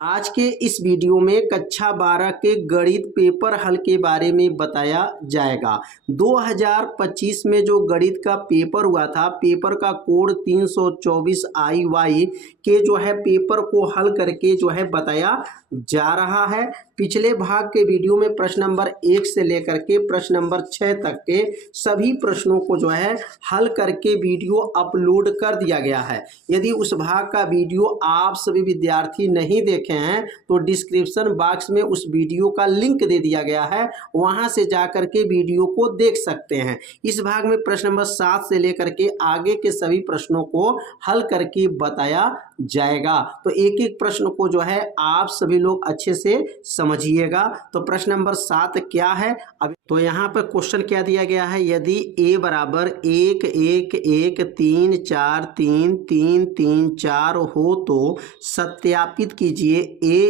आज के इस वीडियो में कक्षा 12 के गणित पेपर हल के बारे में बताया जाएगा। 2025 में जो गणित का पेपर हुआ था, पेपर का कोड 324 IY के जो है पेपर को हल करके जो है बताया जा रहा है। पिछले भाग के वीडियो में प्रश्न नंबर 1 से लेकर के प्रश्न नंबर 6 तक के सभी प्रश्नों को जो है हल करके वीडियो अपलोड कर दिया गया है। यदि उस भाग का वीडियो आप सभी विद्यार्थी नहीं देखे हैं तो डिस्क्रिप्शन बॉक्स में उस वीडियो का लिंक दे दिया गया है, वहां से जाकर के वीडियो को देख सकते हैं। इस भाग में प्रश्न नंबर 7 से लेकर के आगे के सभी प्रश्नों को हल करके बताया जाएगा। तो एक एक प्रश्न को जो है आप सभी लोग अच्छे से समझिएगा। तो प्रश्न नंबर 7 क्या है? अब तो यहाँ पर क्वेश्चन क्या दिया गया है, यदि a बराबर 1 1 1 3 4 3 3 3 4 हो तो सत्यापित कीजिए a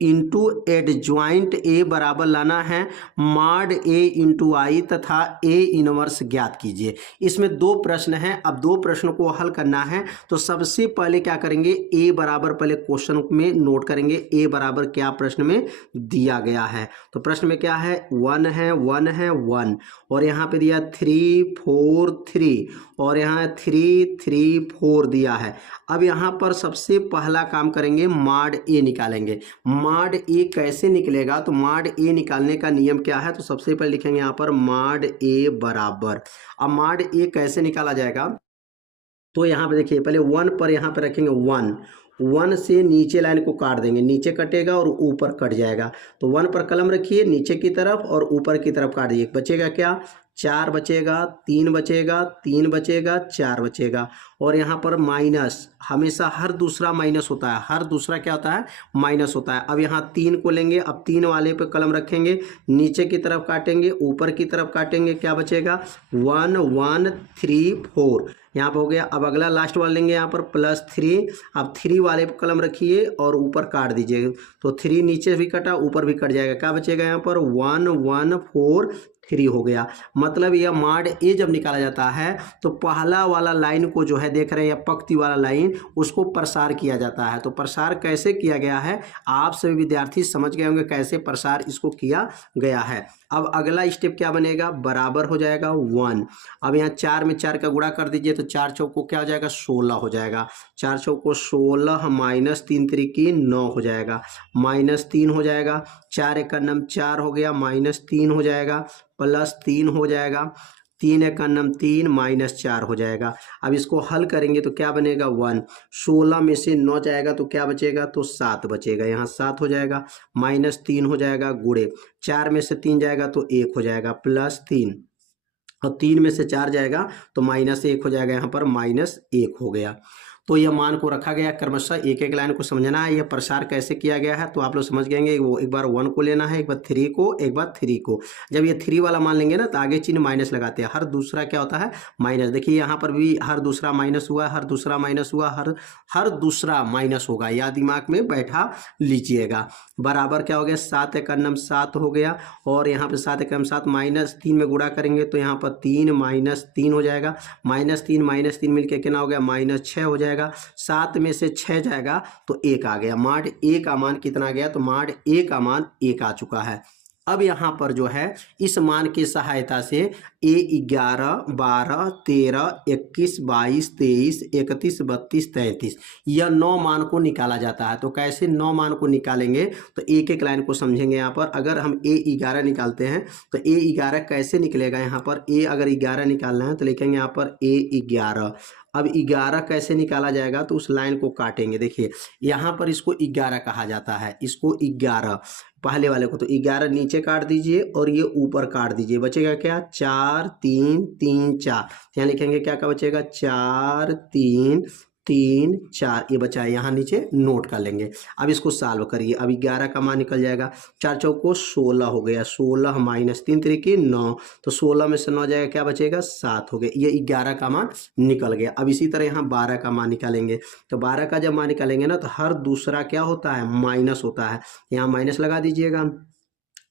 इंटू एडज्वाइंट ए बराबर लाना है मॉड ए इंटू आई तथा ए इनवर्स ज्ञात कीजिए। इसमें दो प्रश्न हैं। अब दो प्रश्नों को हल करना है तो सबसे पहले क्या करेंगे, ए बराबर पहले क्वेश्चन में नोट करेंगे ए बराबर क्या प्रश्न में दिया गया है। तो प्रश्न में क्या है, 1 है 1 है 1 और यहाँ पे दिया 3 4 3 और यहाँ 3 3 4 दिया है। अब यहाँ पर सबसे पहला काम करेंगे, मॉड ए निकालेंगे। मॉड ए कैसे निकलेगा, तो मॉड ए निकालने का नियम क्या है, तो सबसे पहले लिखेंगे यहाँ पर मॉड ए बराबर। अब मॉड ए कैसे निकाला जाएगा, तो यहाँ पे देखिए पहले 1 पर यहाँ पे रखेंगे 1 1 से नीचे लाइन को काट देंगे, नीचे कटेगा और ऊपर कट जाएगा। तो 1 पर कलम रखिए नीचे की तरफ और ऊपर की तरफ काट दीजिए। बचेगा क्या, 4 बचेगा, 3 बचेगा, 3 बचेगा, 4 बचेगा और यहाँ पर माइनस, हमेशा हर दूसरा माइनस होता है, हर दूसरा क्या होता है, माइनस होता है। अब यहाँ 3 को लेंगे, अब 3 वाले पे कलम रखेंगे, नीचे की तरफ काटेंगे, ऊपर की तरफ काटेंगे, क्या बचेगा 1 1 3 4 यहाँ पर हो गया। अब अगला लास्ट वाला लेंगे यहाँ पर +3, अब 3 वाले पे कलम रखिए और ऊपर काट दीजिए। तो 3 नीचे भी कटा ऊपर भी कट जाएगा, क्या बचेगा यहाँ पर 1 1 4 3 हो गया। मतलब यह मॉड ए जब निकाला जाता है तो पहला वाला लाइन को जो है देख रहे हैं, यह पंक्ति वाला लाइन, उसको प्रसार किया जाता है। तो प्रसार कैसे किया गया है, आप सभी विद्यार्थी समझ गए होंगे कैसे प्रसार इसको किया गया है। अब अगला स्टेप क्या बनेगा, बराबर हो जाएगा 1। अब यहाँ 4 में 4 का गुणा कर दीजिए तो 4 चौको क्या हो जाएगा, 16 हो जाएगा। 4 चौको 16 -3 त्रिकी 9 हो जाएगा, -3 हो जाएगा। 4 एक का नम 4 हो गया, -3 हो जाएगा, +3 हो जाएगा। 3 एक का नम 3 -4 हो जाएगा। अब इसको हल करेंगे तो क्या बनेगा 1। 16 में से 9 जाएगा तो क्या बचेगा, तो 7 बचेगा, यहाँ 7 हो जाएगा। -3 हो जाएगा गुणे 4 में से 3 जाएगा तो 1 हो जाएगा, +3 और 3 में से 4 जाएगा तो -1 हो जाएगा, यहाँ पर -1 हो गया। तो यह मान को रखा गया क्रमशः, एक एक लाइन को समझना है, यह प्रसार कैसे किया गया है तो आप लोग समझ गएंगे। वो एक बार 1 को लेना है, एक बार 3 को, एक बार 3 को। जब ये 3 वाला मान लेंगे ना तो आगे चिन्ह माइनस लगाते हैं, हर दूसरा क्या होता है, माइनस। देखिए यहाँ पर भी हर दूसरा माइनस हुआ, हर दूसरा माइनस हुआ, हर दूसरा माइनस होगा, या दिमाग में बैठा लीजिएगा। बराबर क्या हो गया, 7 एक नम 7 हो गया और यहाँ पे 7 एक नम 7 -3 में गुणा करेंगे तो यहाँ पर 3 -3 हो जाएगा। -3 -3 मिलके कितना हो गया, -6 हो जाएगा। 7 में से 6 जाएगा तो 1 आ गया। मॉड ए का मान कितना गया, तो मॉड ए का मान 1 आ चुका है। अब यहाँ पर जो है इस मान की सहायता से ए 11 12 13 21 22 23 31 32 33 यह 9 मान को निकाला जाता है। तो कैसे 9 मान को निकालेंगे, तो एक एक लाइन को समझेंगे। यहाँ पर अगर हम ए 11 निकालते हैं तो ए 11 कैसे निकलेगा, यहाँ पर ए अगर 11 निकालना है तो लिखेंगे यहाँ पर ए 11। अब 11 कैसे निकाला जाएगा, तो उस लाइन को काटेंगे। देखिए यहाँ पर इसको 11 कहा जाता है, इसको 11 पहले वाले को, तो 11 नीचे काट दीजिए और ये ऊपर काट दीजिए। बचेगा क्या, 4 3 3 4। यहाँ लिखेंगे क्या क्या बचेगा, 4 3 3 4, ये बचा है, यहाँ नीचे नोट कर लेंगे। अब इसको सॉल्व करिए, अब 11 का मान निकल जाएगा, 4 चौको 16 हो गया, 16 -3 त्रिकी 9, तो 16 में से 9 जाएगा, क्या बचेगा 7 हो गया। ये 11 का मान निकल गया। अब इसी तरह यहाँ 12 का मान निकालेंगे, तो 12 का जब मान निकालेंगे ना तो हर दूसरा क्या होता है, माइनस होता है, यहाँ माइनस लगा दीजिएगा।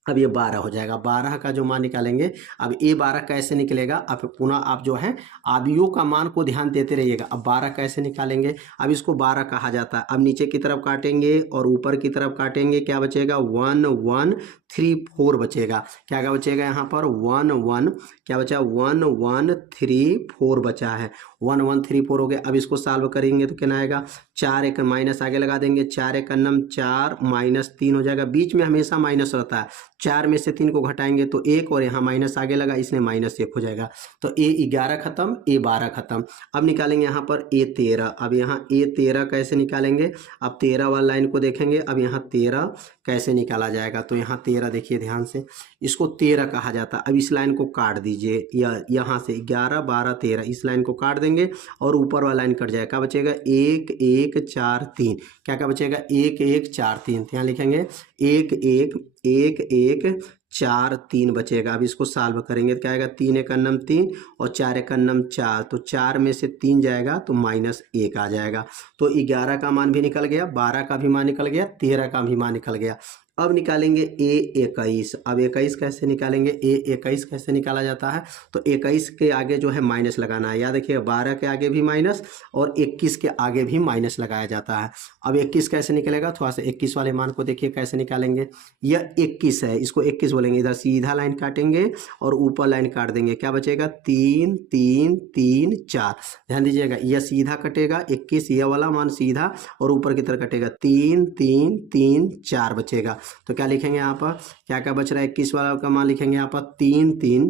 अब ये 12 हो जाएगा। 12 का जो मान निकालेंगे, अब ये 12 कैसे निकलेगा, अब पुनः आप जो है अवयवों का मान को ध्यान देते रहिएगा। अब 12 कैसे निकालेंगे, अब इसको 12 कहा जाता है। अब नीचे की तरफ काटेंगे और ऊपर की तरफ काटेंगे, क्या बचेगा 1 1 3 4 बचेगा। क्या क्या बचेगा यहाँ पर 1 1, क्या बचा 1 1 3 4 बचा है। 1 1 3 4 हो गया। अब इसको सॉल्व करेंगे तो कितना आएगा, 4 एक माइनस आगे लगा देंगे, 4 एक अन्नम 4 माइनस 3 हो जाएगा। बीच में हमेशा माइनस रहता है, 4 में से 3 को घटाएंगे तो 1 और यहाँ माइनस आगे लगा इसलिए -1 हो जाएगा। तो A11 खत्म, A12 खत्म। अब निकालेंगे यहाँ पर A13। अब यहाँ A13 कैसे निकालेंगे, अब 13 वाला लाइन को देखेंगे। अब यहाँ 13 कैसे निकाला जाएगा, तो यहाँ 13 देखिए ध्यान से, इसको 13 कहा जाता है। अब इस लाइन को काट दीजिए, यहाँ से 11 12 13 इस लाइन को काट देंगे और ऊपर वाला लाइन कट जाएगा। क्या बचेगा 1 1 4 3, क्या क्या बचेगा 1 1 4 3। यहाँ लिखेंगे 1 1 1 1 4 3 बचेगा। अब इसको सॉल्व करेंगे तो क्या आएगा, 3 एक अन्नम 3 और 4 एक अन्नम 4, तो 4 में से 3 जाएगा तो -1 आ जाएगा। तो 11 का मान भी निकल गया, 12 का भी मान निकल गया, 13 का भी मान निकल गया। अब निकालेंगे A21। अब 21 कैसे निकालेंगे, A21 कैसे निकाला जाता है, तो 21 के आगे जो है माइनस लगाना है। याद रखिए 12 के आगे भी माइनस और 21 के आगे भी माइनस लगाया जाता है। अब 21 कैसे निकलेगा, थोड़ा सा 21 वाले मान को देखिए कैसे निकालेंगे। यह 21 है, इसको 21 बोलेंगे। इधर सीधा लाइन काटेंगे और ऊपर लाइन काट देंगे, क्या बचेगा 3 3 3 4। ध्यान दीजिएगा यह सीधा कटेगा 21, यह वाला मान सीधा और ऊपर की तरफ कटेगा 3 3 3 4 बचेगा। तो क्या लिखेंगे यहाँ पर, क्या क्या बच रहा है 21 वाला का मान लिखेंगे यहाँ पर 3 3,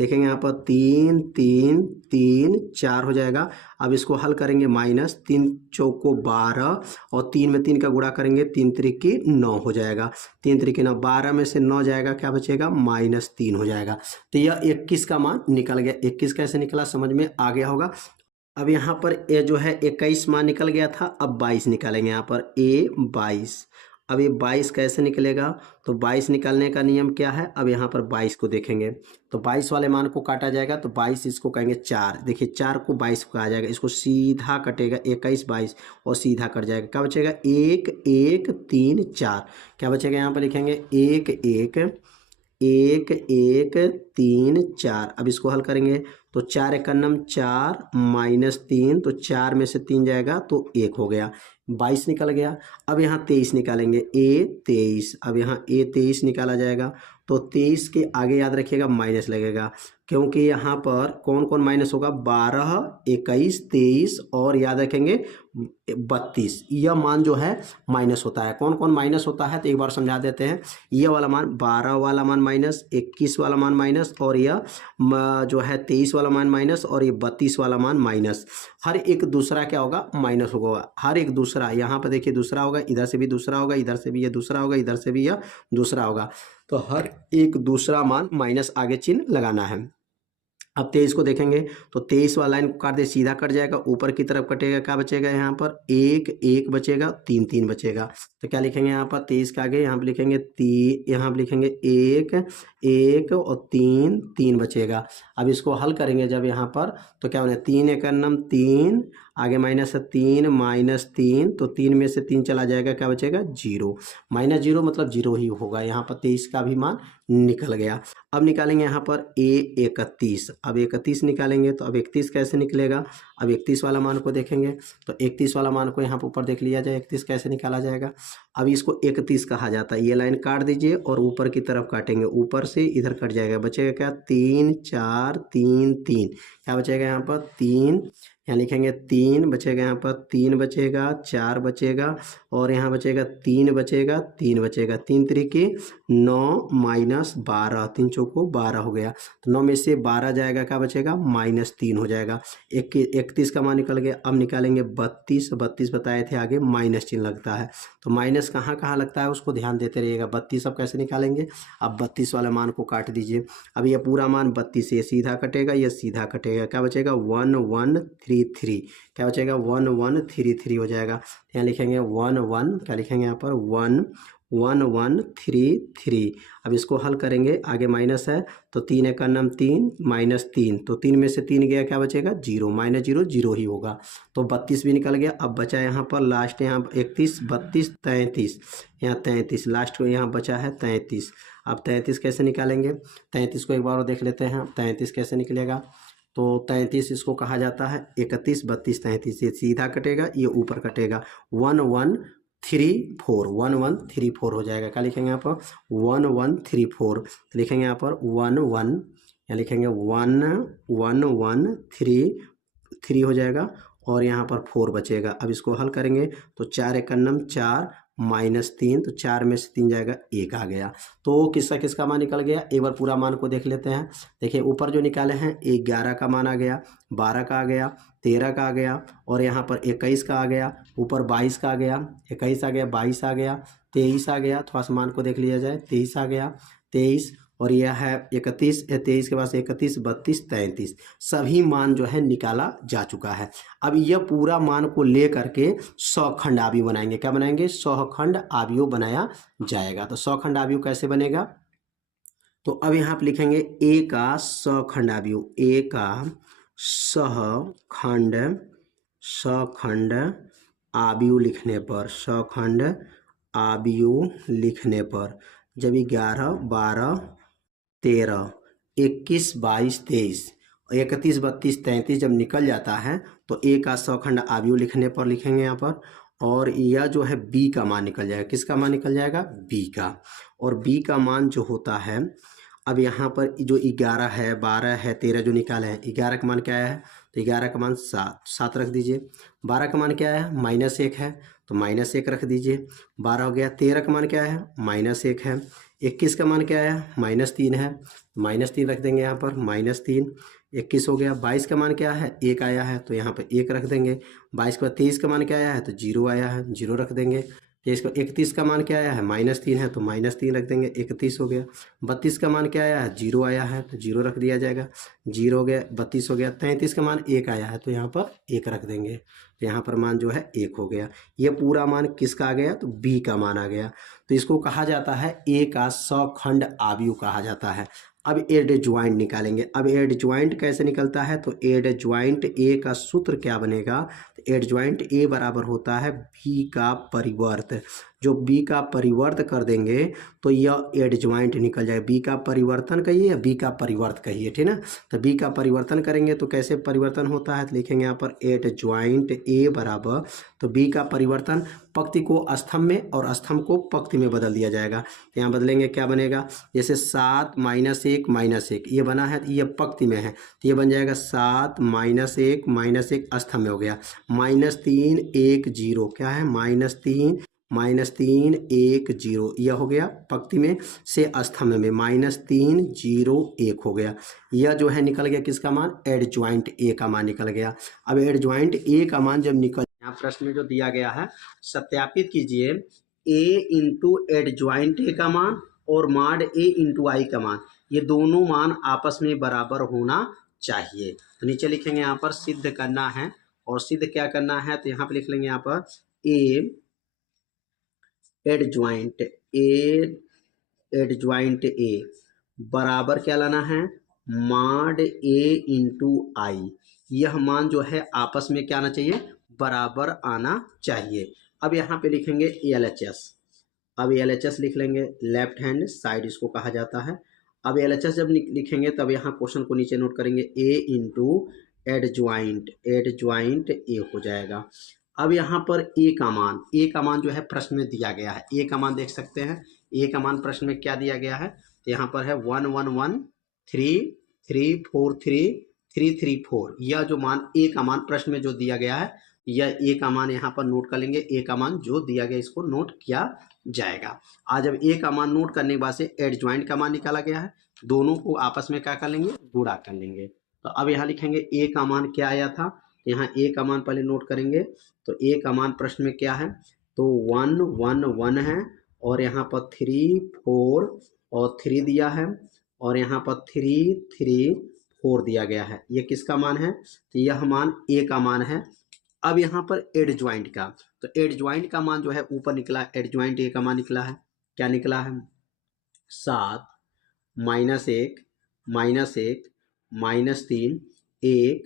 लिखेंगे यहाँ पर 3 3 3 4 हो जाएगा। अब इसको हल करेंगे, -3 चौको 12 और 3 में 3 का गुणा करेंगे, 3 त्रिकी 9 हो जाएगा। 3 त्रिकी 9, 12 में से 9 जाएगा, क्या बचेगा -3 हो जाएगा। तो यह 21 का मान निकल गया। 21 कैसे निकला समझ में आ गया होगा। अब यहाँ पर ये जो है 21 मान निकल गया था। अब 22 निकालेंगे, यहाँ पर A22। अब ये 22 कैसे निकलेगा, तो 22 निकालने का नियम क्या है, अब यहाँ पर 22 को देखेंगे तो 22 वाले मान को काटा जाएगा, तो 22 इसको कहेंगे 4। देखिए 4 को 22 को कहा जाएगा, इसको सीधा कटेगा 21 22 और सीधा कट जाएगा। क्या बचेगा 1 1 3 4। क्या बचेगा यहाँ पर लिखेंगे 1 1 1 1 3 4। अब इसको हल करेंगे तो 4 एक अन्नम 4 -3, तो 4 में से 3 जाएगा तो 1 हो गया, 22 निकल गया। अब यहाँ 23 निकालेंगे, A23। अब यहाँ A23 निकाला जाएगा तो 23 के आगे याद रखिएगा माइनस लगेगा, क्योंकि यहाँ पर कौन कौन माइनस होगा, 12 21 23 और याद रखेंगे 32। यह मान जो है माइनस होता है। कौन कौन माइनस होता है तो एक बार समझा देते हैं। यह वाला मान 12 वाला मान माइनस, 21 वाला मान माइनस और यह जो है 23 वाला मान माइनस और ये 32 वाला मान माइनस। हर एक दूसरा क्या होगा, माइनस होगा। हर एक दूसरा, यहाँ पर देखिए दूसरा होगा, इधर से भी दूसरा होगा, इधर से भी ये दूसरा होगा, इधर से भी यह दूसरा होगा। तो हर एक दूसरा मान माइनस आगे चिन्ह लगाना है। अब 23 को देखेंगे तो 23 वाला लाइन को काट दे, सीधा कट जाएगा, ऊपर की तरफ कटेगा, क्या बचेगा यहाँ पर 1 1 बचेगा, 3 3 बचेगा। तो क्या लिखेंगे यहाँ पर 23 के आगे यहाँ पर लिखेंगे 3, यहाँ पर लिखेंगे 1 1 और 3 3 बचेगा। अब इसको हल करेंगे जब यहाँ पर तो क्या होना है, 3 एक अन्नम 3, आगे -3 -3, तो 3 में से 3 चला जाएगा, क्या बचेगा 0। -0 मतलब 0 ही होगा। यहाँ पर 23 का भी मान निकल गया। अब निकालेंगे यहाँ पर A31। अब 31 निकालेंगे तो अब 31 कैसे निकलेगा, अब 31 वाला मान को देखेंगे तो 31 वाला मान को यहाँ पर ऊपर देख लिया जाए, 31 कैसे निकाला जाएगा। अब इसको 31 कहा जाता है। ये लाइन काट दीजिए और ऊपर की तरफ काटेंगे, ऊपर से इधर कट जाएगा, बचेगा क्या 3 4 3 3। क्या बचेगा यहाँ पर 3, यहाँ लिखेंगे 3 बचेगा, यहाँ पर 3 बचेगा, 4 बचेगा और यहाँ बचेगा 3 बचेगा, 3 बचेगा, 3 त्रिके 9 -12, 3 चौको 12 हो गया। तो 9 में से 12 जाएगा, क्या बचेगा -3 हो जाएगा। 31 का मान निकल गया। अब निकालेंगे 32। 32 बताए थे आगे माइनस चिन्ह लगता है, तो माइनस कहाँ कहाँ लगता है उसको ध्यान देते रहिएगा। 32 अब कैसे निकालेंगे, अब 32 वाले मान को काट दीजिए। अब यह पूरा मान 32 से सीधा कटेगा, यह सीधा कटेगा, क्या बचेगा 1 1 3 थ्री, क्या बचेगा 1133 हो जाएगा। यहाँ लिखेंगे 11, क्या लिखेंगे यहाँ पर 1133। अब इसको हल करेंगे, आगे माइनस है तो 3 एक का नाम 3 माइनस 3, तो 3 में से 3 गया, क्या बचेगा 0, माइनस 0 0 ही होगा, तो 32 भी निकल गया। अब बचा यहाँ पर लास्ट, यहाँ 31 32 33, यहाँ 33 लास्ट को यहाँ बचा है 33। अब 33 कैसे निकालेंगे, 33 को एक बार और देख लेते हैं। 33 कैसे निकलेगा, तो 33 इसको कहा जाता है 31 32 33, ये सीधा कटेगा, ये ऊपर कटेगा, 1134 हो जाएगा। क्या लिखेंगे यहाँ पर 1134, तो लिखेंगे यहाँ पर 11, यहाँ लिखेंगे 1133 हो जाएगा, और यहाँ पर 4 बचेगा। अब इसको हल करेंगे तो 4 एक नम 4 माइनस 3, तो 4 में से 3 जाएगा, 1 आ गया। तो किसका किसका मान निकल गया, एक बार पूरा मान को देख लेते हैं। देखिए ऊपर जो निकाले हैं 11 का मान आ गया, 12 का आ गया, 13 का आ गया, और यहाँ पर 21 का आ गया, ऊपर 22 का आ गया, 21 आ गया, 22 आ गया, 23 आ गया, थोड़ा सा मान को देख लिया जाए, 23 आ गया, 23, और यह है 31, 23 के पास 31 32 33, सभी मान जो है निकाला जा चुका है। अब यह पूरा मान को ले करके सौखंड आव्यूह बनाएंगे, क्या बनाएंगे, सौखंड आव्यूह बनाया जाएगा। तो सौखंड आव्यूह कैसे बनेगा, तो अब यहाँ पे लिखेंगे ए का सौखंड आव्यूह, ए का सौखंड आव्यूह लिखने पर, सौखंड आव्यूह लिखने पर जब 11 12 13 21 22 23 31 32 33 जब निकल जाता है तो ए का सौखंड आव्यूह लिखने पर लिखेंगे यहाँ पर, और यह जो है बी का मान निकल जाएगा, किसका मान निकल जाएगा, बी का। और बी का मान जो होता है, अब यहाँ पर जो 11 है 12 है 13 जो निकाले हैं, 11 का मान क्या है, तो 11 का मान 7 रख दीजिए। 12 का मान क्या है, -1 है, तो -1 रख दीजिए, 12 हो गया। 13 का मान क्या है, -1 है। 21 का मान क्या है, -3 है, -3 रख देंगे यहाँ पर, -3 21 हो गया। 22 का मान क्या है, 1 आया है, तो यहाँ पर 1 रख देंगे। 22 के बाद 23 का मान क्या आया है, तो 0 आया है, 0 रख देंगे। 31 का मान क्या आया है, -3 है, तो -3 रख देंगे, 31 हो गया। 32 का मान क्या आया है, 0 आया है, तो 0 rख दिया जाएगा, 0 हो गया, 32 हो गया। 33 का मान 1 आया है, तो यहाँ पर 1 रख देंगे, तो यहाँ पर मान जो है 1 हो गया। ये पूरा मान किसका आ गया, तो बी का मान आ गया। तो इसको कहा जाता है ए का सौखंड आव्यूह कहा जाता है। अब एड ज्वाइंट निकालेंगे। अब एड ज्वाइंट कैसे निकलता है, तो एड ज्वाइंट ए का सूत्र क्या बनेगा, तो एड ज्वाइंट ए बराबर होता है बी का परिवर्त। जो बी का परिवर्त कर देंगे तो यह एड ज्वाइंट निकल जाए। बी का परिवर्तन कहिए या बी का परिवर्त कहिए, ठीक ना। तो बी का परिवर्तन करेंगे तो कैसे परिवर्तन होता है, तो लिखेंगे यहाँ पर एड ज्वाइंट ए बराबर, तो बी का परिवर्तन पंक्ति को स्तंभ में और स्तंभ को पंक्ति में बदल दिया जाएगा। तो यहाँ बदलेंगे, क्या बनेगा, जैसे 7 -1 ये बना है, तो ये पंक्ति में है, तो ये बन जाएगा 7 -1 स्तंभ में हो गया। -3 1 0, क्या है, -3 1 0, यह हो गया पंक्ति में से स्तंभ में, -3 0 1 हो गया। यह जो है निकल गया किसका मान, एड ज्वाइंट ए का मान निकल गया। अब एड ज्वाइंट ए का मान जब निकल, यहाँ प्रश्न में जो दिया गया है सत्यापित कीजिए ए इंटू एड ज्वाइंट ए का मान और माड ए इंटू आई का मान, ये दोनों मान आपस में बराबर होना चाहिए। तो नीचे लिखेंगे यहाँ पर सिद्ध करना है, और सिद्ध क्या करना है, तो यहाँ पर लिख लेंगे यहाँ पर ए एड ज्वाइंट ए बराबर क्या लाना है, माड ए इंटू आई। यह मान जो है आपस में क्या आना चाहिए, बराबर आना चाहिए। अब यहाँ पे लिखेंगे LHS। अब LHS लिख लेंगे, लेफ्ट हैंड साइड इसको कहा जाता है। अब LHS जब लिखेंगे तब यहाँ क्वेश्चन को नीचे नोट करेंगे, ए इंटू एड ज्वाइंट ए हो जाएगा। अब यहाँ पर ए का मान जो है प्रश्न में दिया गया है, ए का मान देख सकते हैं। ए का मान प्रश्न में क्या दिया गया है, तो यहाँ पर है 1 1 1 3 3 4 3 3 3 4। यह जो मान ए का मान प्रश्न में जो दिया गया है, यह ए का मान यहाँ पर नोट कर लेंगे। ए का मान जो दिया गया इसको नोट किया जाएगा। आज जब ए का मान नोट करने के बाद से एड ज्वाइंट का मान निकाला गया है, दोनों को आपस में क्या कर लेंगे, गुणा कर लेंगे। तो अब यहाँ लिखेंगे ए का मान क्या आया था, यहाँ ए का मान पहले नोट करेंगे। तो ए का मान प्रश्न में क्या है, तो 1 1 1 है, और यहाँ पर 3 4 और 3 दिया है, और यहाँ पर 3 3 4 दिया गया है। ये किसका मान है? तो यह मान ए का मान है। अब यहाँ पर एडजॉइंट का, तो एडजॉइंट का मान जो है ऊपर निकला, एडजॉइंट ए का मान निकला है, क्या निकला है? 7 -1 -1 -3 1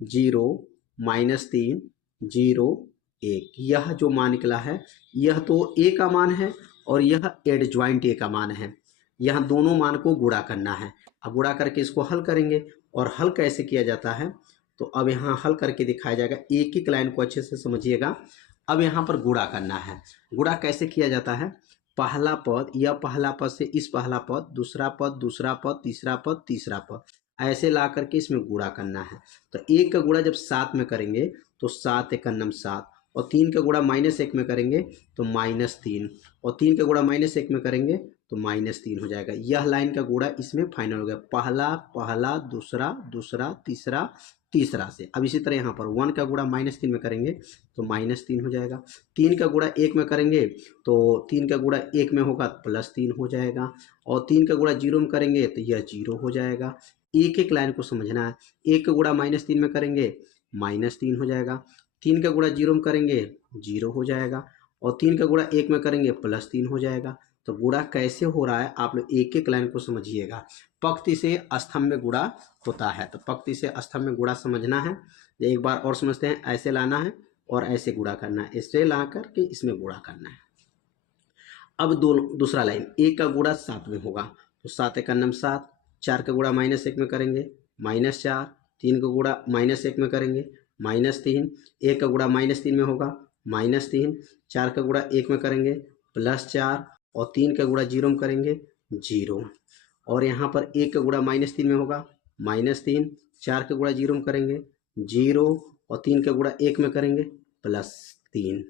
0 -3 0 1, यह जो मान निकला है यह तो ए का मान है और यह एडजॉइंट ए का मान है। यह दोनों मान को गुणा करना है। अब गुणा करके इसको हल करेंगे, और हल कैसे किया जाता है तो अब यहाँ हल करके दिखाया जाएगा। एक एक लाइन को अच्छे से समझिएगा। अब यहाँ पर गुणा करना है। गुणा कैसे किया जाता है? पहला पद, यह पहला पद से इस पहला पद, दूसरा पद, तीसरा पद, तीसरा पद, ऐसे ला करके इसमें गुणा करना है। तो 1 का गुणा जब 7 में करेंगे तो 7 × 7, और 3 का गुणा -1 में करेंगे तो -3, और 3 का गुणा -1 में करेंगे तो -3 हो जाएगा। यह लाइन का गुणा इसमें फाइनल हो गया। पहला पहला, दूसरा दूसरा, तीसरा तीसरा से। अब इसी तरह यहाँ पर 1 का गुणा -3 में करेंगे तो -3 हो जाएगा। 3 का गुणा 1 में करेंगे तो 3 का गुणा 1 में होगा +3 हो जाएगा, और 3 का गुणा 0 में करेंगे तो यह 0 हो जाएगा। एक एक लाइन को समझना है। 1 का गुणा -3 में करेंगे -3 हो जाएगा, 3 का गुणा 0 में करेंगे 0 हो जाएगा, और 3 का गुणा 1 में करेंगे +3 हो जाएगा। तो गुणा कैसे हो रहा है आप लोग एक एक लाइन को समझिएगा। पंक्ति से स्तंभ में गुणा होता है, तो पंक्ति से स्तंभ में गुणा समझना है। एक बार और समझते हैं। ऐसे लाना है और ऐसे गुणा करना है, ऐसे ला करके इसमें गुणा करना है। अब दूसरा लाइन, 1 का गुणा 7 में होगा तो 7 × 7, 4 का गुणा -1 में करेंगे -4, 3 का गुणा -1 में करेंगे -3, 1 का गुणा -3 में होगा -3, 4 का गुणा 1 में करेंगे +4, और 3 का गुणा 0 में करेंगे 0, और यहाँ पर 1 का गुणा -3 में होगा -3, 4 का गुणा 0 में करेंगे 0, और 3 का गुणा 1 में करेंगे +3,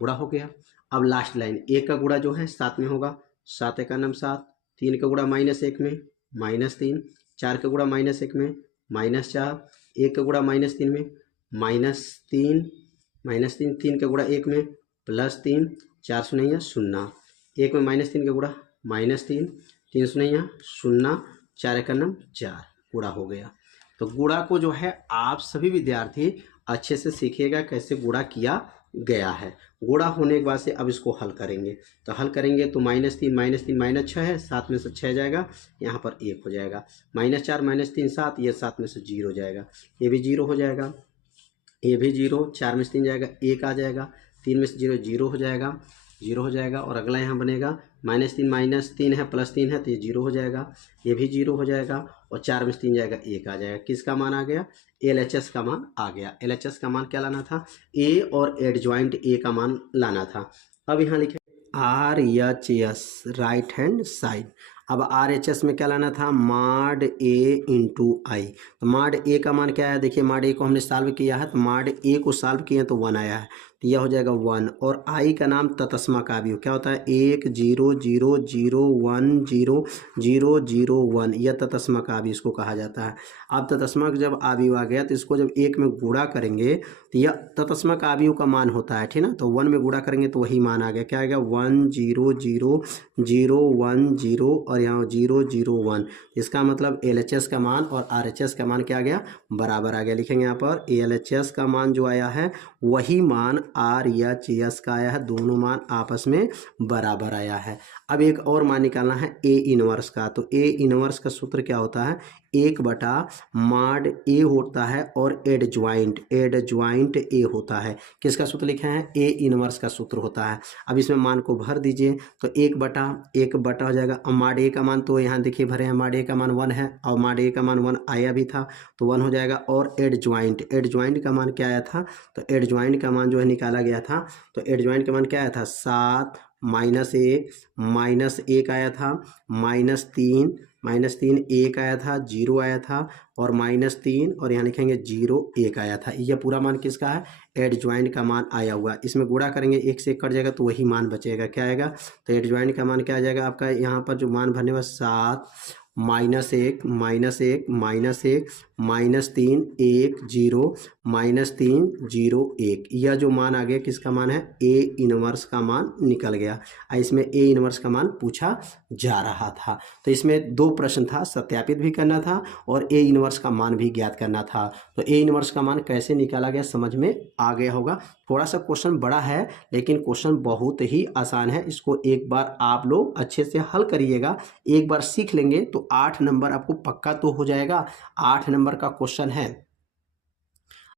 गुणा हो गया। अब लास्ट लाइन, 1 का गुणा जो है 7 में होगा, 7 × 7, 3 का गुणा -1 में -3, 4 का गुणा -1 में -4, 1 का गुणा -3 में -3, 3 का गुणा 1 में +3, 4 शून्य 0, 1 में -3 का गुणा -3, 3 शून्य 0, 4 × 4, गुणा हो गया। तो गुणा को जो है आप सभी विद्यार्थी अच्छे से सीखिएगा कैसे गुणा किया गया है। गुणा होने के बाद से अब इसको हल करेंगे, तो हल करेंगे तो -3 -6 है, 7 में से 6 जाएगा, यहाँ पर 1 हो जाएगा, -4 -3 7, ये 7 में से 0 हो जाएगा, ये भी 0 हो जाएगा, ये भी 0, 4 में से 3 जाएगा, 1 आ जाएगा, 3 में से 0 0 हो जाएगा, 0 हो जाएगा, और अगला यहाँ बनेगा -3 है +3 है तो ये 0 हो जाएगा, ये भी 0 हो जाएगा, और 4 में से 3 जाएगा, 1 आ जाएगा। किसका मान आ गया? LHS का मान आ गया। LHS का मान क्या लाना था? ए और एडजॉइंट ए का मान लाना था। अब यहाँ लिखे RHS, राइट हैंड साइड। अब RHS में क्या लाना था? mod A × I। तो mod A का मान क्या है? देखिए mod A को हमने सॉल्व किया है, तो mod A को सॉल्व किए तो 1 आया है, तो यह हो जाएगा 1, और I का नाम तत्समक आव्यूह क्या होता है? 1 0 0 0 1 0 0 0 1, यह तत्समक आव्यूह इसको कहा जाता है। अब तत्समक जब आव्यूह आ गया तो इसको जब 1 में गुणा करेंगे तो यह तत्समक आव्यूह का मान होता है, ठीक ना। तो 1 में गुणा करेंगे तो वही मान आ गया, क्या आएगा? 1 0 0 0 1 0, और यहाँ 0 0 1। इसका मतलब LHS का मान और RHS का मान क्या आ गया? बराबर आ गया। लिखेंगे यहाँ पर LHS का मान जो आया है वही मान RHS का आया है, दोनों मान आपस में बराबर आया है। अब एक और मान निकालना है A इनवर्स का। तो A इनवर्स का सूत्र क्या होता है? 1/mod A होता है, और एडजॉइंट A होता है। किसका सूत्र लिखे हैं? A इनवर्स का सूत्र होता है। अब इसमें मान को भर दीजिए, तो 1/1 हो जाएगा। अब mod A का मान तो यहाँ देखिए भरे हैं, mod A का मान 1 है, और mod A का मान 1 आया भी था तो 1 हो जाएगा। और एडजॉइंट का मान क्या आया था? तो एडजॉइंट का मान जो है निकाला गया था, तो एडजॉइंट का मान क्या आया था? 7 -1 आया था, -3 1 आया था, 0 आया था, और -3, और यहाँ लिखेंगे 0 1 आया था। यह पूरा मान किसका है? एडजॉइंट का मान आया हुआ। इसमें गुणा करेंगे 1 से 1 कट जाएगा तो वही मान बचेगा, क्या आएगा? तो एडजॉइंट का मान क्या आ जाएगा आपका? यहाँ पर जो मान भरने में 7 -1 -1 -1 -3 1 0 -3 0 1। यह जो मान आ गया किसका मान है, ए इनवर्स का मान निकल गया। इसमें ए इनवर्स का मान पूछा जा रहा था। तो इसमें दो प्रश्न था, सत्यापित भी करना था और ए इनवर्स का मान भी ज्ञात करना था। तो ए इनवर्स का मान कैसे निकाला गया समझ में आ गया होगा। थोड़ा सा क्वेश्चन बड़ा है लेकिन क्वेश्चन बहुत ही आसान है। इसको एक बार आप लोग अच्छे से हल करिएगा, एक बार सीख लेंगे तो 8 नंबर आपको पक्का तो हो जाएगा। 8 नंबर का क्वेश्चन है।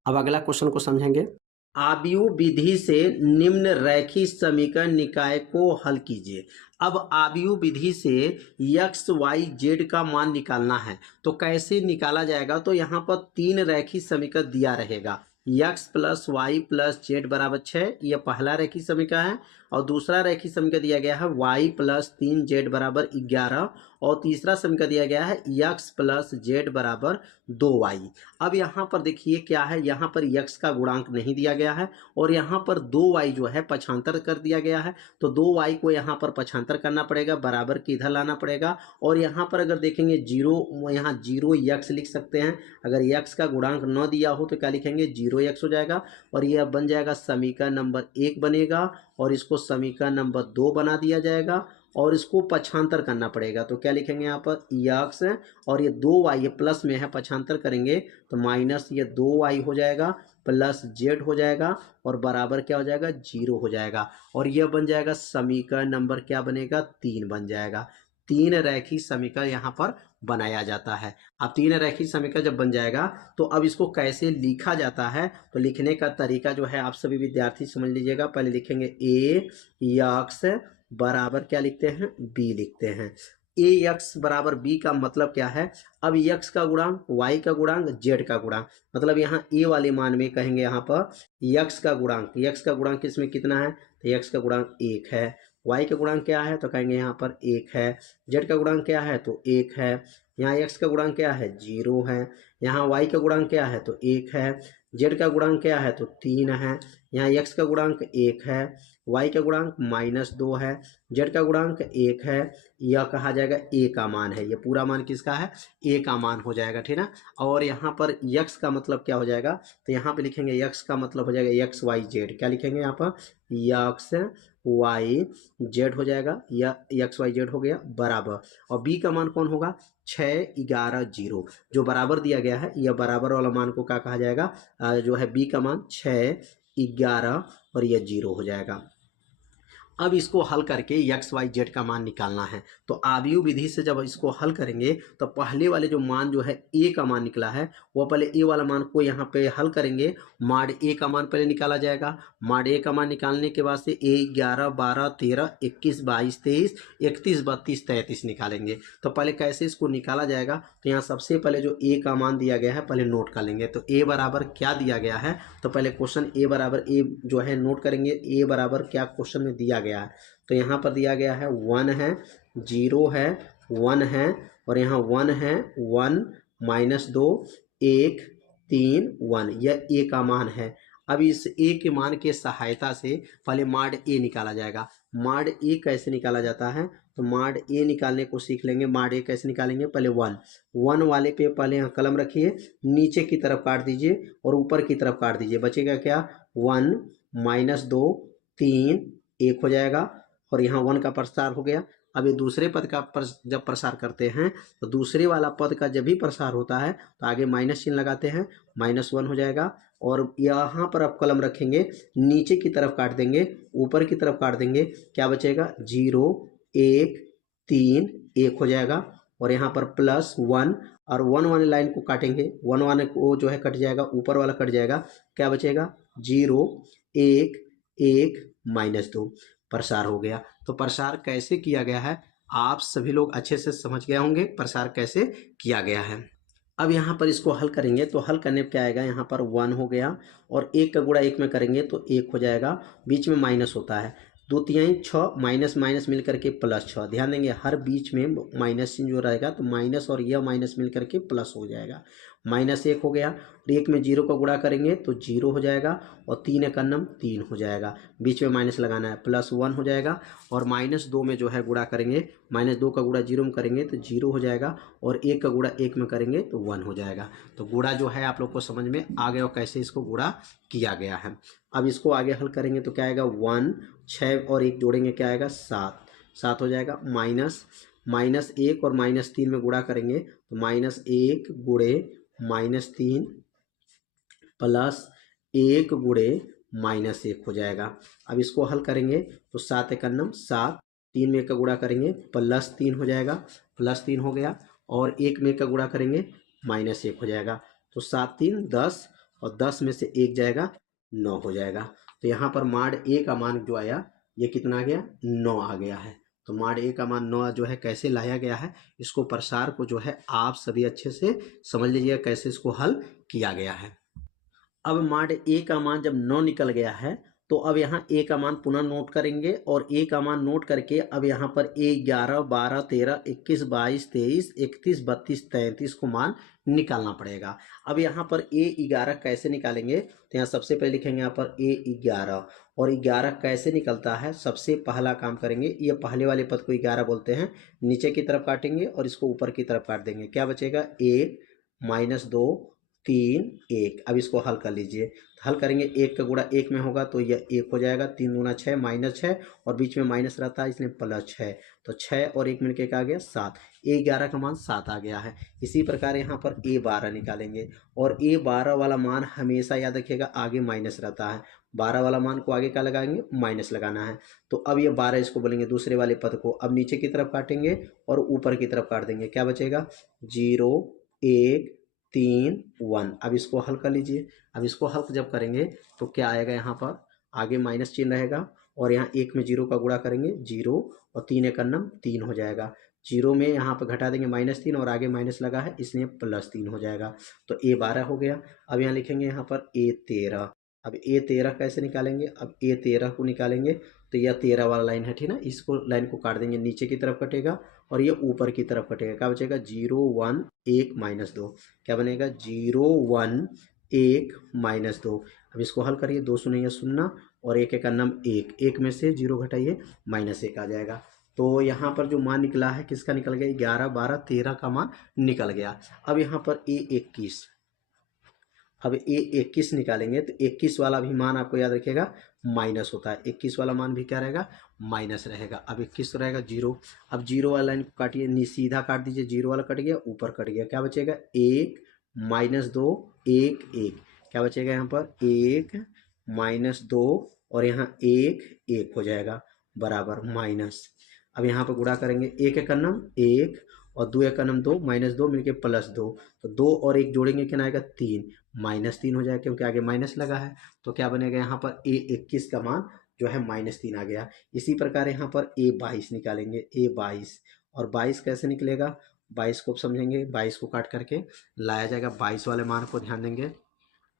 अब अगला क्वेश्चन को समझेंगे। आव्यूह विधि से निम्न रैखिक समीकरण निकाय को हल कीजिए। अब आव्यूह विधि से x y z का मान निकालना है तो कैसे निकाला जाएगा। तो यहाँ पर 3 रैखिक समीकरण दिया रहेगा, x + y + z बराबर 6, यह पहला रैखिक समीकरण है। और दूसरा रैखिक समीकरण दिया गया है y + 3z बराबर 11 और तीसरा समीकरण दिया गया है x + z बराबर 2y। अब यहाँ पर देखिए क्या है, यहाँ पर x का गुणांक नहीं दिया गया है और यहाँ पर 2y जो है पक्षांतर कर दिया गया है। तो 2y को यहाँ पर पक्षांतर करना पड़ेगा, बराबर के इधर लाना पड़ेगा। और यहाँ पर अगर देखेंगे 0, यहाँ 0x लिख सकते हैं। अगर x का गुणांक न दिया हो तो क्या लिखेंगे, 0x हो जाएगा और यह बन जाएगा समीकरण नंबर 1 बनेगा और इसको समीकरण नंबर 2 बना दिया जाएगा और इसको पक्षांतर करना पड़ेगा। तो क्या लिखेंगे यहाँ पर x और ये 2y, ये प्लस में है, पक्षांतर करेंगे तो माइनस ये 2y हो जाएगा प्लस z हो जाएगा और बराबर क्या हो जाएगा, 0 हो जाएगा। और यह बन जाएगा समीकरण नंबर क्या बनेगा, 3 बन जाएगा। 3 रैखिक समीकरण यहाँ पर बनाया जाता है। अब 3 रैखिक समीकरण जब बन जाएगा तो अब इसको कैसे लिखा जाता है, तो लिखने का तरीका जो है आप सभी विद्यार्थी समझ लीजिएगा। पहले लिखेंगे a x बराबर क्या लिखते हैं, b लिखते हैं। ax बराबर b का मतलब क्या है, अब x का गुणांक, y का गुणांक, z का गुणांक, मतलब यहाँ a वाले मान में कहेंगे यहाँ पर x का गुणांक इसमें कितना है, तो x का गुणांक 1 है। y का गुणांक क्या है, तो कहेंगे यहाँ पर 1 है। z का गुणांक क्या है, तो 1 है। यहाँ x का गुणांक क्या है, 0 है। यहाँ y का गुणांक क्या है, तो 1 है। z का गुणांक क्या है, तो 3 है। यहाँ x का गुणांक 1 है, y का गुणांक -2 है, z का गुणांक 1 है। यह कहा जाएगा a का मान है, यह पूरा मान किसका है, a का मान हो जाएगा, ठीक ना। और यहाँ पर x का मतलब क्या हो जाएगा, तो यहाँ पे लिखेंगे x का मतलब हो जाएगा x y z। क्या लिखेंगे यहाँ पर, x y z हो जाएगा, या x y z हो गया बराबर। और b का मान कौन होगा, 6 11 0, जो बराबर दिया गया है यह बराबर वाला मान को क्या कहा जाएगा, जो है b का मान 6 11 और यह 0 हो जाएगा। अब इसको हल करके x y z का मान निकालना है। तो आव्यूह विधि से जब इसको हल करेंगे तो पहले वाले जो मान जो है a का मान निकला है, वो पहले a वाला मान को यहाँ पे हल करेंगे। माड a का मान पहले निकाला जाएगा। माड a का मान निकालने के बाद से a 11 12 13 21 22 23 31 32 33 निकालेंगे। तो पहले कैसे इसको निकाला जाएगा, तो यहाँ सबसे पहले जो a का मान दिया गया है पहले नोट कर लेंगे। तो a बराबर क्या दिया गया है, तो पहले क्वेश्चन a बराबर a जो है नोट करेंगे। a बराबर क्या क्वेश्चन में दिया गया है, तो यहाँ पर दिया गया है 1 है, 0 है, 1 है और यहाँ 1 है, 1 -2 1 3 1, यह a का मान है। अब इस a के मान के सहायता से पहले माड a निकाला जाएगा। माड a कैसे निकाला जाता है, तो माड a निकालने को सीख लेंगे। माड a कैसे निकालेंगे, पहले 1 वाले पे पहले यहाँ कलम रखिए, नीचे की तरफ काट दीजिए और ऊपर की तरफ काट दीजिए। बचेगा क्या, 1 -2 3 1 हो जाएगा और यहाँ 1 का प्रसार हो गया। अब ये दूसरे पद का जब प्रसार करते हैं तो दूसरे वाला पद का जब भी प्रसार होता है तो आगे माइनस चिन्ह लगाते हैं, -1 हो जाएगा। और यहाँ पर आप कलम रखेंगे, नीचे की तरफ काट देंगे, ऊपर की तरफ काट देंगे, क्या बचेगा, 0 1 3 1 हो जाएगा। और यहाँ पर +1 और 1 वाली लाइन को काटेंगे, 1 वाले को जो है कट जाएगा, ऊपर वाला कट जाएगा, क्या बचेगा, 0 1 1 -2 प्रसार हो गया। तो प्रसार कैसे किया गया है आप सभी लोग अच्छे से समझ गए होंगे, प्रसार कैसे किया गया है। अब यहाँ पर इसको हल करेंगे तो हल करने पे क्या आएगा, यहाँ पर 1 हो गया और 1 का गुणा 1 में करेंगे तो 1 हो जाएगा, बीच में माइनस होता है। दो तिहाई 6 माइनस माइनस मिल करके +6। ध्यान देंगे हर बीच में माइनस चिन्ह जो रहेगा तो माइनस और यह माइनस मिल करके प्लस हो जाएगा। -1 हो गया और 1 में 0 का गुणा करेंगे तो 0 हो जाएगा और 3 एक अन्नम 3 हो जाएगा। बीच में माइनस लगाना है, +1 हो जाएगा और -2 में जो है गुणा करेंगे, -2 का गुणा 0 में करेंगे तो 0 हो जाएगा और 1 का गुणा 1 में करेंगे तो 1 हो जाएगा। तो गुणा जो है आप लोग को समझ में आ गया और कैसे इसको गुणा किया गया है। अब इसको आगे हल करेंगे तो क्या आएगा 1, 6 और 1 जोड़ेंगे क्या आएगा 7 हो जाएगा। -1 और -3 में गुणा करेंगे तो -1 गुणे -3 +1 गुणे -1 हो जाएगा। अब इसको हल करेंगे तो 7 एक अन्नम 7, 3 में 1 का गुणा करेंगे +3 हो जाएगा, +3 हो गया और 1 में 1 का गुणा करेंगे -1 हो जाएगा। तो 7 3 10 और 10 में से 1 जाएगा 9 हो जाएगा। तो यहाँ पर माड ए का मान जो आया ये कितना आ गया 9 आ गया है। तो माड ए का मान 9 जो है कैसे लाया गया है, इसको प्रसार को जो है आप सभी अच्छे से समझ लीजिएगा कैसे इसको हल किया गया है। अब माड ए का मान जब 9 निकल गया है तो अब यहाँ ए का मान पुनः नोट करेंगे और ए का मान नोट करके अब यहाँ पर ए 11 12 13 21 22 23 31 32 33 को मान निकालना पड़ेगा। अब यहाँ पर ए 11 कैसे निकालेंगे तो यहाँ सबसे पहले लिखेंगे यहाँ पर ए 11 और 11 कैसे निकलता है। सबसे पहला काम करेंगे, ये पहले वाले पद को 11 बोलते हैं, नीचे की तरफ काटेंगे और इसको ऊपर की तरफ काट देंगे। क्या बचेगा 1 -2 3 1। अब इसको हल कर लीजिए, हल करेंगे 1 का गुणा 1 में होगा तो यह 1 हो जाएगा, 3 दूना 6 -6 और बीच में माइनस रहता है इसलिए +6। तो 6 और 1 मिलके क्या आ गया 7। ए 11 का मान 7 आ गया है। इसी प्रकार यहाँ पर ए 12 निकालेंगे और ए 12 वाला मान हमेशा याद रखिएगा आगे माइनस रहता है। 12 वाला मान को आगे क्या लगाएंगे माइनस लगाना है। तो अब ये 12 इसको बोलेंगे दूसरे वाले पद को, अब नीचे की तरफ काटेंगे और ऊपर की तरफ काट देंगे। क्या बचेगा 0 1 3 1। अब इसको हल कर लीजिए। अब इसको हल जब करेंगे तो क्या आएगा, यहाँ पर आगे माइनस चिन्ह रहेगा और यहाँ 1 में 0 का गुणा करेंगे 0 और 3 एक अन्नम 3 हो जाएगा। 0 में यहाँ पर घटा देंगे -3 और आगे माइनस लगा है इसलिए +3 हो जाएगा। तो ए 12 हो गया। अब यहाँ लिखेंगे यहाँ पर ए 13। अब ए 13 कैसे निकालेंगे, अब ए 13 को निकालेंगे तो यह 13 वाला लाइन है ठीक ना, इसको लाइन को काट देंगे, नीचे की तरफ कटेगा और ये ऊपर की तरफ कटेगा। क्या बचेगा 0 1 1 -2। क्या बनेगा 0 1 1 -2। अब इसको हल करिए, 2 शून्य 0 और 1 एक अन्नम 1, 1 में से 0 घटाइए -1 आ जाएगा। तो यहाँ पर जो मान निकला है किसका निकल गया 11 12 13 का मान निकल गया। अब यहाँ पर ए 21, अब ए 21 निकालेंगे तो 21 वाला भी मान आपको याद रखिएगा माइनस होता है। 21 वाला मान भी क्या रहेगा माइनस रहेगा। अब 21 तो रहेगा 0। अब 0 वाला लाइन को काटिए, सीधा काट दीजिए, 0 वाला कट गया ऊपर कट गया। क्या बचेगा 1 -2 1 1। क्या बचेगा यहाँ पर 1 -2 और यहाँ 1 1 हो जाएगा बराबर माइनस। अब यहाँ पर गुणा करेंगे 1 एक अन्नम 1 और 2 एक अन्नम 2 -2 मिलके +2। तो 2 और 1 जोड़ेंगे कितना आएगा 3, -3 हो जाएगा क्योंकि आगे माइनस लगा है। तो क्या बनेगा यहाँ पर ए 21 का मान जो है -3 आ गया। इसी प्रकार यहाँ पर ए 22 निकालेंगे, ए 22 और 22 कैसे निकलेगा 22 को समझेंगे, 22 को काट करके लाया जाएगा 22 वाले मान को ध्यान देंगे।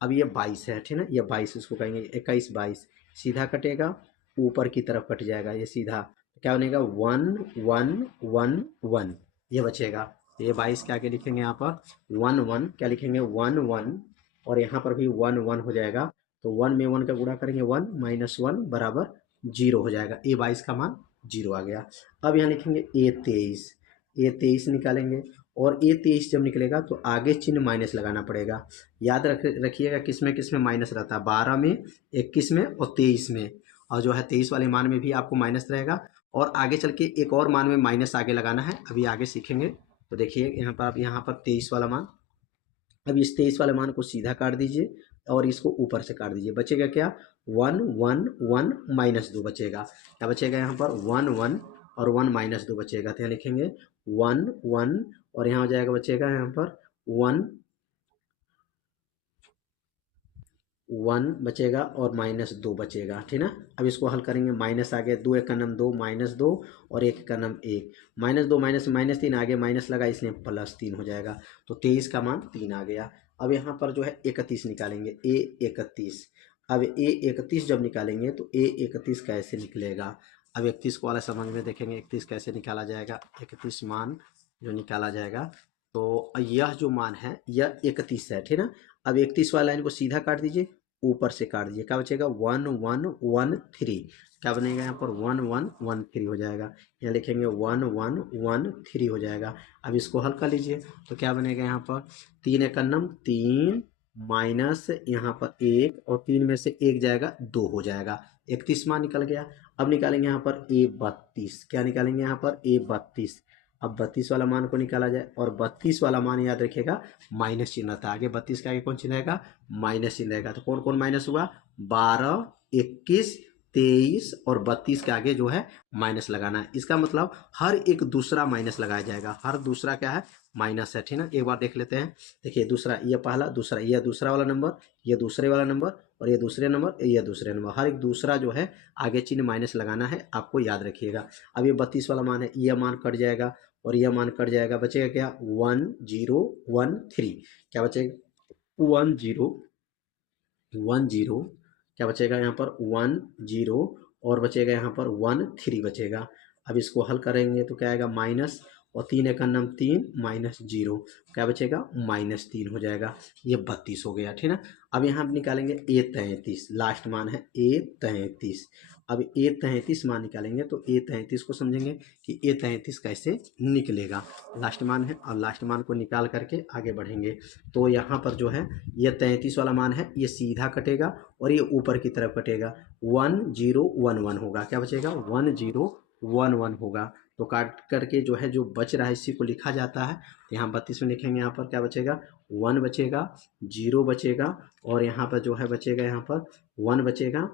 अब ये 22 है ठीक ना, ये 22 इसको कहेंगे 21 22 सीधा कटेगा ऊपर की तरफ कट जाएगा ये सीधा। क्या बनेगा 1 1 1 1 ये बचेगा। ये 22 के आगे लिखेंगे यहाँ पर 1 1, क्या लिखेंगे 1 1 और यहाँ पर भी 1 1 हो जाएगा। तो 1 में 1 का गुणा करेंगे 1 -1 बराबर 0 हो जाएगा। ए 22 का मान 0 आ गया। अब यहाँ लिखेंगे ए 23, ए 23 निकालेंगे और ए 23 जब निकलेगा तो आगे चिन्ह माइनस लगाना पड़ेगा। याद रखिएगा किस में माइनस रहता है 12 में 21 में और 23 में, और जो है 23 वाले मान में भी आपको माइनस रहेगा और आगे चल के एक और मान में माइनस आगे लगाना है, अभी आगे सीखेंगे। तो देखिए यहाँ पर आप यहाँ पर 23 वाला मान, अब इस 23 वाले मान को सीधा काट दीजिए और इसको ऊपर से काट दीजिए। बचेगा क्या 1 1 1 -2 बचेगा। क्या बचेगा यहाँ पर 1 1 और 1 -2 बचेगा। तो यहाँ लिखेंगे 1 1 और यहाँ हो जाएगा बचेगा यहाँ पर 1 1 बचेगा और -2 बचेगा ठीक ना। अब इसको हल करेंगे, माइनस आ गया 2 एक का नम 2 -2 और 1 का नम 1, -2 -3 आगे माइनस लगा इसलिए +3 हो जाएगा। तो 23 का मान 3 आ गया। अब यहाँ पर जो है 31 निकालेंगे, ए 31। अब A31 जब निकालेंगे तो A31 कैसे निकलेगा। अब 31 को वाला समझ में देखेंगे 31 कैसे निकाला जाएगा। 31 मान जो निकाला जाएगा तो यह जो मान है यह 31 है, ठीक है ना। अब 31 वाला लाइन को सीधा काट दीजिए, ऊपर से काट दीजिए, क्या बचेगा 1113। क्या बनेगा यहाँ पर 1113 हो जाएगा। यहाँ लिखेंगे 1113 हो जाएगा। अब इसको हल कर लीजिए तो क्या बनेगा यहाँ पर 3 एकन्नम 3 माइनस यहाँ पर 1 और 3 में से 1 जाएगा 2 हो जाएगा। 31 मान निकल गया। अब निकालेंगे यहाँ पर A32। क्या निकालेंगे यहाँ पर A32। अब 32 वाला मान को निकाला जाए और 32 वाला मान याद रखिएगा माइनस चिन्ह था आगे। 32 के आगे कौन चिन्ह रहेगा, माइनस चिन्ह रहेगा। तो कौन कौन माइनस हुआ 12 21 23 और 32 के आगे जो है माइनस लगाना है। इसका मतलब हर एक दूसरा माइनस लगाया जाएगा। हर दूसरा क्या है माइनस है, ठीक है ना। एक बार देख लेते हैं। देखिए दूसरा ये पहला, दूसरा ये दूसरा वाला नंबर, ये दूसरे वाला नंबर और ये दूसरे नंबर, ये दूसरे नंबर, हर एक दूसरा जो है आगे चिन्ह माइनस लगाना है, आपको याद रखिएगा। अब ये 32 वाला मान है, यह मान कट जाएगा और यह मान कट जाएगा, बचेगा क्या 1013। क्या बचेगा 1010। क्या बचेगा यहाँ पर 10 और बचेगा यहाँ पर 13 बचेगा। अब इसको हल करेंगे तो क्या आएगा माइनस और 3 एकन्नम 3 माइनस 0, क्या बचेगा -3 हो जाएगा। ये 32 हो गया, ठीक है ना। अब यहाँ निकालेंगे A33, लास्ट मान है A33। अब A33 मान निकालेंगे तो A33 को समझेंगे कि A33 कैसे निकलेगा। लास्ट मान है और लास्ट मान को निकाल करके आगे बढ़ेंगे। तो यहाँ पर जो है ये 33 वाला मान है, ये सीधा कटेगा और ये ऊपर की तरफ कटेगा, 1011 होगा। क्या बचेगा 1011 होगा। तो काट करके जो है जो बच रहा है इसी को लिखा जाता है। यहाँ 32 में लिखेंगे, यहाँ पर क्या बचेगा 1 बचेगा, 0 बचेगा और यहाँ पर जो है बचेगा यहाँ पर 1 बचेगा,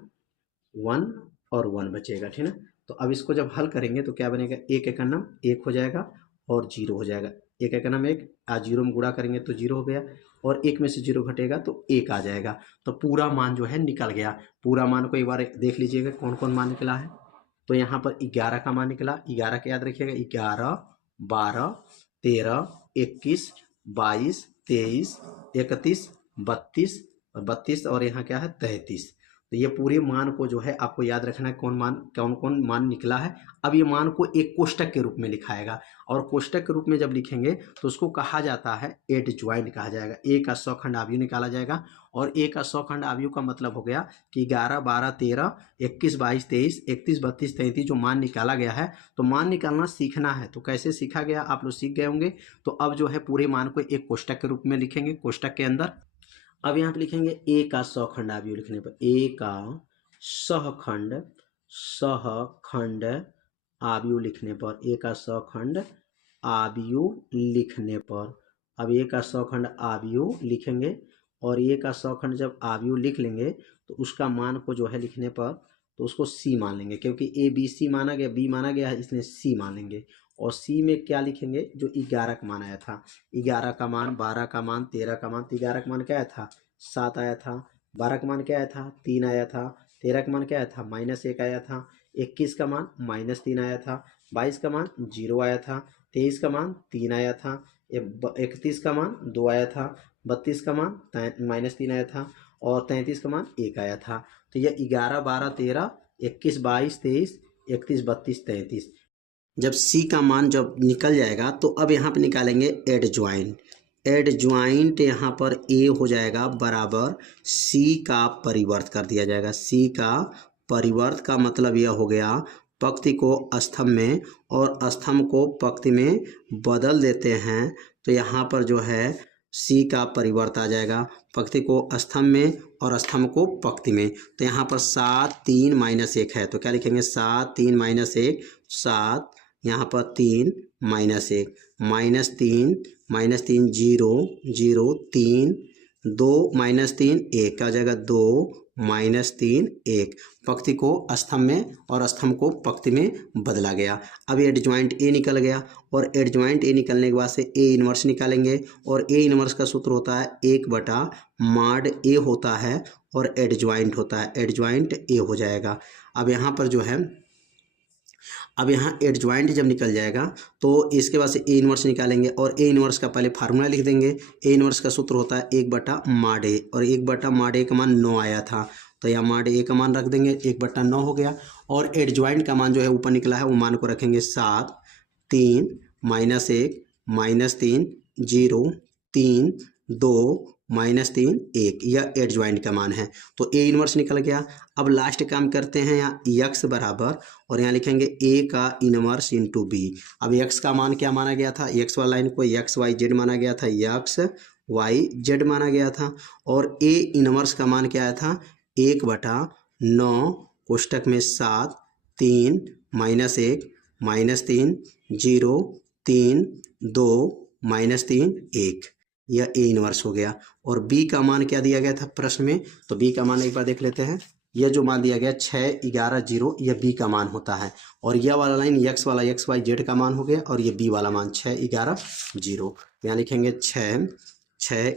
1 और 1 बचेगा, ठीक है। तो अब इसको जब हल करेंगे तो क्या बनेगा 1 एकन्नम 1 हो जाएगा और 0 हो जाएगा। 1 एकन्नम 1 आज 0 में गुणा करेंगे तो 0 हो गया और 1 में से 0 घटेगा तो 1 आ जाएगा। तो पूरा मान जो है निकल गया। पूरा मान को एक बार देख लीजिएगा कौन कौन मान निकला है। तो यहाँ पर 11 का मान निकला। 11 का याद रखिएगा 11 12 13 21 22 23 31 32 और 32 और यहाँ क्या है 33। तो ये पूरे मान को जो है आपको याद रखना है कौन कौन मान निकला है। अब ये मान को एक कोष्टक के रूप में लिखाएगा और कोष्टक के रूप में जब लिखेंगे तो उसको कहा जाता है एडज्वाइंट कहा जाएगा। ए का सौखंड अवयव निकाला जाएगा और ए का सौखंड अवयव का मतलब हो गया कि 11 12 13 21 22 23 31 32 33 जो मान निकाला गया है। तो मान निकालना सीखना है तो कैसे सीखा गया आप लोग सीख गए होंगे। तो अब जो है पूरे मान को एक कोष्टक के रूप में लिखेंगे कोष्टक के अंदर। अब यहाँ पे लिखेंगे ए का सौखंड अवयव लिखने पर ए का सहखंड अवयव लिखने पर ए का सौखंड अवयव लिखने पर अब ए का सौखंड अवयव लिखेंगे और ए का सौखंड जब अवयव लिख लेंगे तो उसका मान को जो है लिखने पर तो उसको सी मान लेंगे क्योंकि ए बी सी माना गया, बी माना गया है, इसलिए सी मान लेंगे। और सी में क्या लिखेंगे जो 11 का मान आया था, 11 का मान 12 का मान 13 का मान। तो 11 का मान क्या आया था 7 आया था, 12 का मान क्या आया था 3 आया था, 13 का मान क्या आया था -1 आया था, 21 का मान -3 आया था, 22 का मान 0 आया था, 23 का मान 3 आया था, 31 का मान 2 आया था, 32 का मान -3 आया था और 33 का मान 1 आया था। तो यह 11 12 13 21 22 23 31 32 33 जब सी का मान जब निकल जाएगा तो अब यहाँ पे निकालेंगे एडज्वाइंट यहाँ पर ए हो जाएगा बराबर सी का परिवर्त कर दिया जाएगा। सी का परिवर्त का मतलब यह हो गया पंक्ति को स्तंभ में और स्तंभ को पंक्ति में बदल देते हैं। तो यहाँ पर जो है सी का परिवर्त आ जाएगा पंक्ति को स्तंभ में और स्तंभ को पंक्ति में। तो यहाँ पर 7 3 -1 है तो क्या लिखेंगे 7 3 -1 7, यहाँ पर 3 -1 -3 0 0 3 2 -3 1 क्या हो जाएगा 2 -3 1। पंक्ति को स्तंभ में और स्तंभ को पंक्ति में बदला गया। अब एडज्वाइंट ए निकल गया और एडज्वाइंट ए निकलने के बाद से ए इनवर्स निकालेंगे और ए इनवर्स का सूत्र होता है 1/mod ए होता है और एडज्वाइंट होता है, एडज्वाइंट ए हो जाएगा। अब यहाँ पर जो है अब यहाँ एडज्वाइंट जब निकल जाएगा तो इसके बाद से ए इनवर्स निकालेंगे और ए इनवर्स का पहले फार्मूला लिख देंगे। ए इनवर्स का सूत्र होता है 1/mod ए और 1/mod ए का मान 9 आया था। तो यहाँ मान ए का मान रख देंगे 1/9 हो गया। और एडजॉइंट का मान जो है ऊपर निकला है वो मान को रखेंगे 7, 3 -1 -3 0 3 2 -3 1, यह एडजॉइंट का मान है। तो ए इनवर्स निकल गया। अब लास्ट काम करते हैं, यहाँ यक्स बराबर और यहाँ लिखेंगे ए का इनवर्स इंटू बी। अब यक्स का मान क्या माना गया था, यक्स वाला लाइन को यक्स वाई जेड माना गया था, यक्स वाई जेड माना गया था। और ए इनवर्स का मान क्या आया था, 1/9 कोष्टक में 7 3 -1 -3 0 3 2 -3 1, यह ए इनवर्स हो गया। और बी का मान क्या दिया गया था प्रश्न में, तो बी का मान एक बार देख लेते हैं। यह जो मान दिया गया 6 11 0, यह बी का मान होता है। और यह वाला लाइन यक्स वाला यक्स वाई जेड का मान हो गया और ये बी वाला मान 6 11 0। यहाँ लिखेंगे 6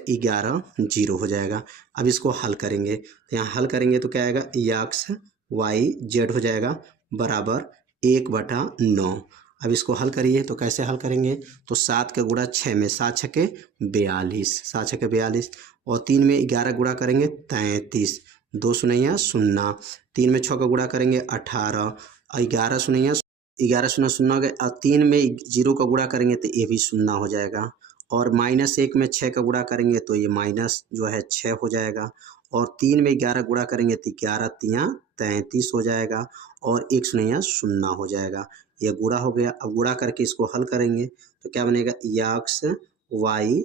11 0 हो जाएगा। अब इसको हल करेंगे, तो यहाँ हल करेंगे तो क्या आएगा, यक्स वाई जेड हो जाएगा बराबर 1/9। अब इसको हल करिए तो कैसे हल करेंगे, तो 7 का गुणा 6 में 7 छके 42, 7 छके 42 और 3 में 11 गुणा करेंगे 33, 2 शून्य 0, 3 में 6 का गुणा करेंगे 18 और 11 शून्य 0 हो गए। और 3 में 0 का गुणा करेंगे तो ये भी 0 हो जाएगा। और -1 में 6 का गुणा करेंगे तो ये माइनस जो है 6 हो जाएगा। और 3 में 11 गुणा करेंगे तो 11 3 33 हो जाएगा और 1 शून्य 0 हो जाएगा। यह गुणा हो गया। अब गुणा करके इसको हल करेंगे तो क्या बनेगा, यक्स वाई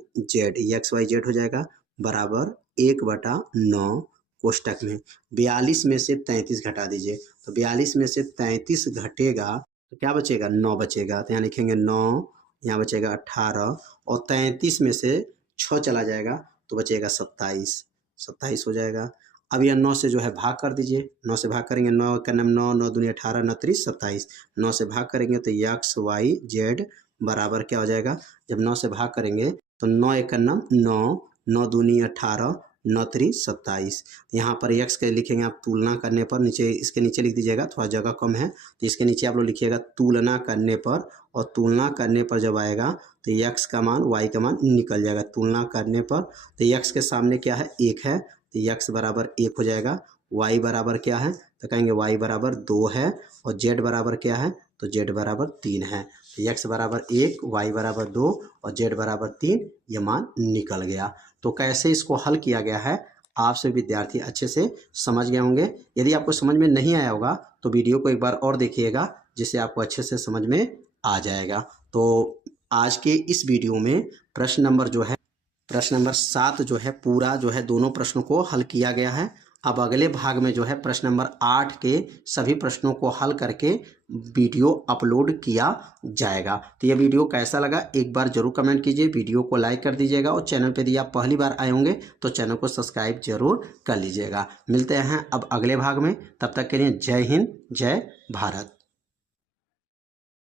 जेड हो जाएगा बराबर 1/9 कोष्टक में 42 में से 33 घटा दीजिए। तो 42 में से 33 घटेगा तो क्या बचेगा, 9 बचेगा। तो यहाँ लिखेंगे 9, यहाँ बचेगा 18 और 33 में से 6 चला जाएगा तो बचेगा 27 हो जाएगा। अब यह 9 से जो है भाग कर दीजिए, 9 से भाग करेंगे, 9 का नाम 9 9 दूनी 18 9 3 27, 9 से भाग करेंगे तो यक्स वाई जेड बराबर क्या हो जाएगा, जब 9 से भाग करेंगे तो 9 एक का नाम 9 9 दूनी 18 9 3 27। यहाँ पर यक्स के लिखेंगे आप तुलना करने पर, नीचे इसके नीचे लिख दीजिएगा, थोड़ा जगह कम है तो इसके नीचे आप लोग लिखिएगा तुलना करने पर। और तुलना करने पर जब आएगा तो यक्स का मान वाई का मान निकल जाएगा। तुलना करने पर तो यक्स के सामने क्या है, 1 है तो यक्स बराबर 1 हो जाएगा। वाई बराबर क्या है, तो कहेंगे वाई बराबर 2 है। और जेड बराबर क्या है, तो जेड बराबर 3 है। तो यक्स बराबर 1, वाई बराबर 2 और जेड बराबर 3, ये मान निकल गया। तो कैसे इसको हल किया गया है आप सभी विद्यार्थी अच्छे से समझ गए होंगे। यदि आपको समझ में नहीं आया होगा तो वीडियो को एक बार और देखिएगा, जिससे आपको अच्छे से समझ में आ जाएगा। तो आज के इस वीडियो में प्रश्न नंबर 7 जो है पूरा जो है दोनों प्रश्नों को हल किया गया है। अब अगले भाग में जो है प्रश्न नंबर 8 के सभी प्रश्नों को हल करके वीडियो अपलोड किया जाएगा। तो यह वीडियो कैसा लगा एक बार जरूर कमेंट कीजिए, वीडियो को लाइक कर दीजिएगा और चैनल पर यदि आप पहली बार आए होंगे तो चैनल को सब्सक्राइब जरूर कर लीजिएगा। मिलते हैं अब अगले भाग में, तब तक के लिए जय हिंद जय भारत।